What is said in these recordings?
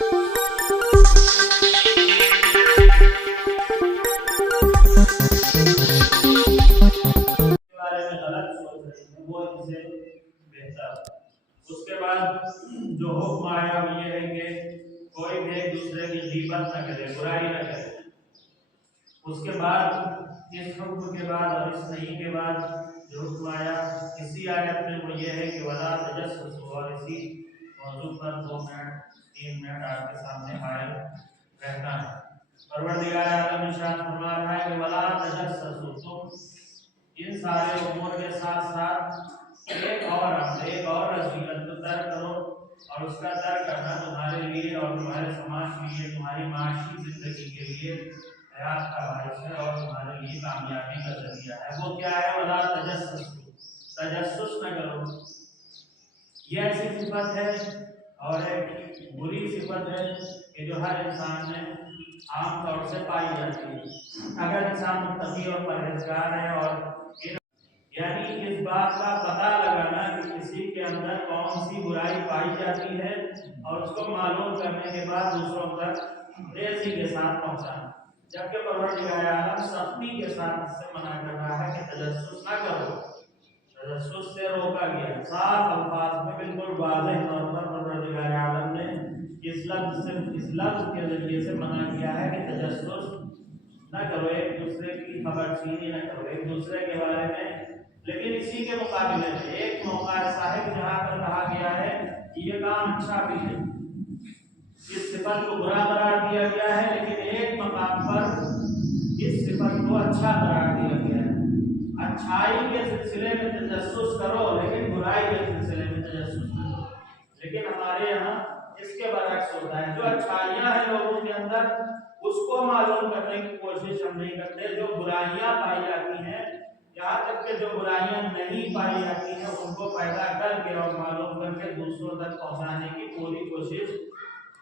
उसके बाद जो हुक्म आया वो ये है कि कोई भी एक दूसरे की गीबत न करे, बुराई न करे। उसके बाद इस हुक्म के बाद और इस नहीं के बाद जो हुक्म आया इसी आयत में वो ये है कि वला तजस्सुस, और इसी मौजू पर 2 मिनट 3 मिनट आपके सामने हाजिर रहता है। परवरदिगार आलम इरशाद फरमा रहा है कि वला तजस्सुस, तुम इन सारे उम्र के साथ साथ एक और रजीलत को तर्क करो, और उसका तर्क करना तुम्हारे लिए और तुम्हारे समाज के लिए, तुम्हारी माशी जिंदगी के लिए हयात का बायस है और तुम्हारे लिए कामयाबी का जरिया है। वो क्या है? वला तजस्सुस, तजस्सुस न करो। ये ऐसी सिफत है और एक बुरी सिफत है कि जो हर इंसान में आम तौर से पाई जाती है। अगर इंसान मुत्तकी और परहेजगार है और यानी इस बात का पता लगाना कि किसी के अंदर कौन सी बुराई पाई जाती है और उसको मालूम करने के बाद दूसरों तक तेजी के साथ पहुंचाना। जबकि परवरदिगार आलम सख्ती के साथ इससे मना कर रहा है कि तजस्सुस ना करो। तजस्सुस से रोका गया, साफ अल्फाज में बिल्कुल वाज़ेह तौर पर परवरदिगार आलम ने इस लफ्ज के जरिए से मना किया है कि तजस्सुस न करो, एक दूसरे की खबरचीनी न करो एक दूसरे के बारे में। लेकिन इसी के मुकाबले में एक मौका ऐसा है कि जहाँ पर कहा गया है कि ये काम अच्छा भी है, इस सिफत को बुरा करार दिया गया है, लेकिन एक मकाम पर इस सिफत को अच्छा करार दिया गया है। अच्छाई के सिलसिले में तजस्सुस करो, लेकिन बुराई के सिलसिले में तजस्सुस करो। लेकिन हमारे यहाँ इसके बरअक्स होता है, जो अच्छाइयाँ हैं लोगों के अंदर उसको मालूम करने की कोशिश हम नहीं करते। जो बुराइयां पाई जाती हैं, यहाँ तक कि जो बुराइयां नहीं पाई जाती हैं उनको पैदा करके और मालूम करके दूसरों तक पहुंचाने की पूरी कोशिश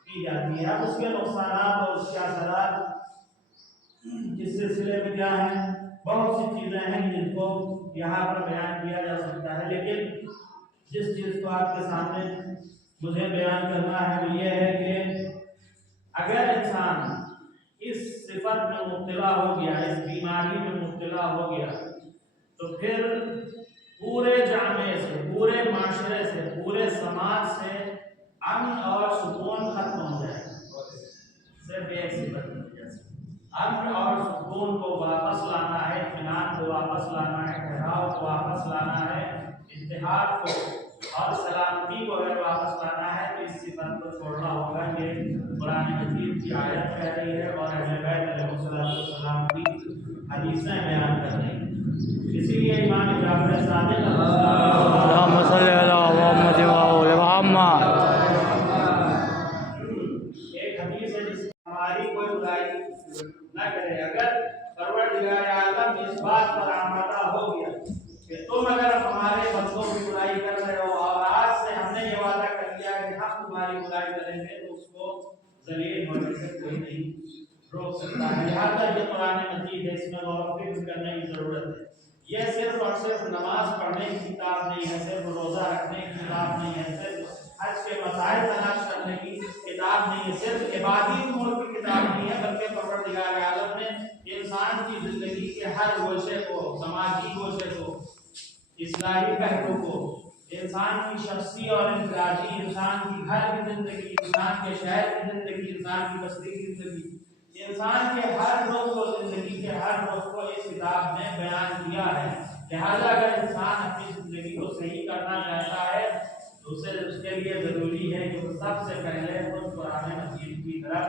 की जाती है। अब उसके नुकसानात और उसके असरात इस सिलसिले में क्या है, बहुत सी चीजें हैं जिनको यहाँ पर बयान किया जा सकता है। लेकिन जिस चीज को आपके सामने मुझे बयान करना है वो ये है कि अगर इंसान इस सिफत में मुब्तला हो गया, इस बीमारी में मुब्तला हो गया, तो फिर पूरे जामे से, पूरे माशरे से, पूरे समाज से अमन और सुकून खत्म हो जाएगा। सिर्फ एक सिफत की वजह से अमन और सुकून को वापस लाना है, इत्मीनान को वापस लाना है, ठहराव को वापस लाना है, इत्तेहाद को और सलामती को अगर वापस लाना है तो इस सिफत को छोड़ना होगा। ये कुरान मजीद की आयत कह रही है और अहले बैत अलैहिस्सलाम की हदीसें बयान कर रही हैं। इसीलिए इमाम जाफर सादिक अल्लाहुम्मा सल्ली अला मुहम्मद व आले मुहम्मद। एक हदीस है जिसमें हमारी कोई बुराई न करे। अगर परवरदिगार आलम इस बात पर आमादा हो गया कि तुम अगर हमारे बंदों की बुराई कर रहे हो और आज से हमने ये वादा कर लिया कि हम तुम्हारी बुराई करेंगे, तो उसको जलील होने से कोई नहीं रोक सकता है। लिहाजा ये कुरान मजीद है, इसमें गौर फिक्र करने की जरूरत है। ये सिर्फ और सिर्फ नमाज पढ़ने की किताब नहीं है, सिर्फ रोजा रखने की किताब नहीं है, सिर्फ हज के मसाइल तलाश करने की किताब नहीं है, सिर्फ इबादी उमूर की किताब नहीं है, बल्कि परवरदिगार आलम ने इंसान की जिंदगी के हर गोशे को, समाजी गोशे को, इस्लाही पहलू को, इंसान की शख्सी और इंफरादी, इंसान की घर की जिंदगी, इंसान के शहर की जिंदगी, इंसान की बस्ती की जिंदगी, इंसान के हर रुख को, जिंदगी के हर रुख को इस किताब ने बयान किया है। लिहाजा अगर इंसान अपनी जिंदगी को सही करना चाहता है तो उसके लिए जरूरी है कि वो सबसे पहले उस कुरान मजीद की तरफ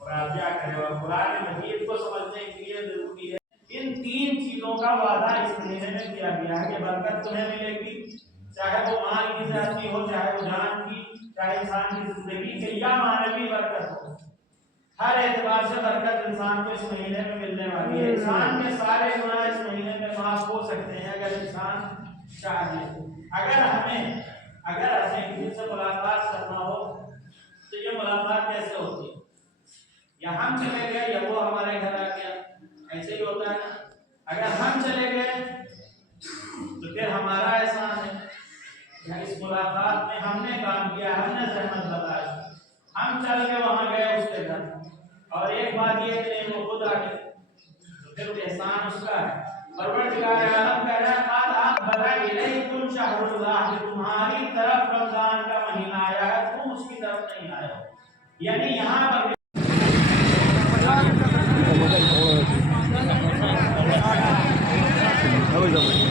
मुराजा करे। और कुरान मजीद को समझने के लिए जरूरी है इन 3 चीजों का वादा इस महीने में किया गया है कि बरकत तुम्हें मिलेगी, चाहे वो माल की जाती हो, चाहे वो जान की, चाहे इंसान की जिंदगी के या मानवी बरकत हो। हर एतबार से बरकत इंसान को इस महीने में मिलने वाली है। इंसान के सारे गुनाह इस महीने में माफ हो सकते हैं अगर इंसान चाहे। अगर हमें किसी से मुलाकात करना हो तो ये मुलाकात कैसे होती है? या हम चले गए या वो हमारे घर आ गया, ऐसे ही होता है ना। अगर हम चले गए तो फिर हमारा एहसान है, इस मुलाकात में हमने काम किया, हमने जहमत बताई, ہم چل کے وہاں گئے اس کے گھر، اور ایک بات یہ کہ نہیں وہ خود آ گئے، تو پھر احسان اس کا ہے۔ پروردگار عالم کہہ رہا ہے قد اقبل الیکم شہر اللہ، کہ تمہاری طرف رمضان کا مہینہ آیا ہے، تم اس کی طرف نہیں آئے ہو، یعنی یہاں پر Hadi bakalım.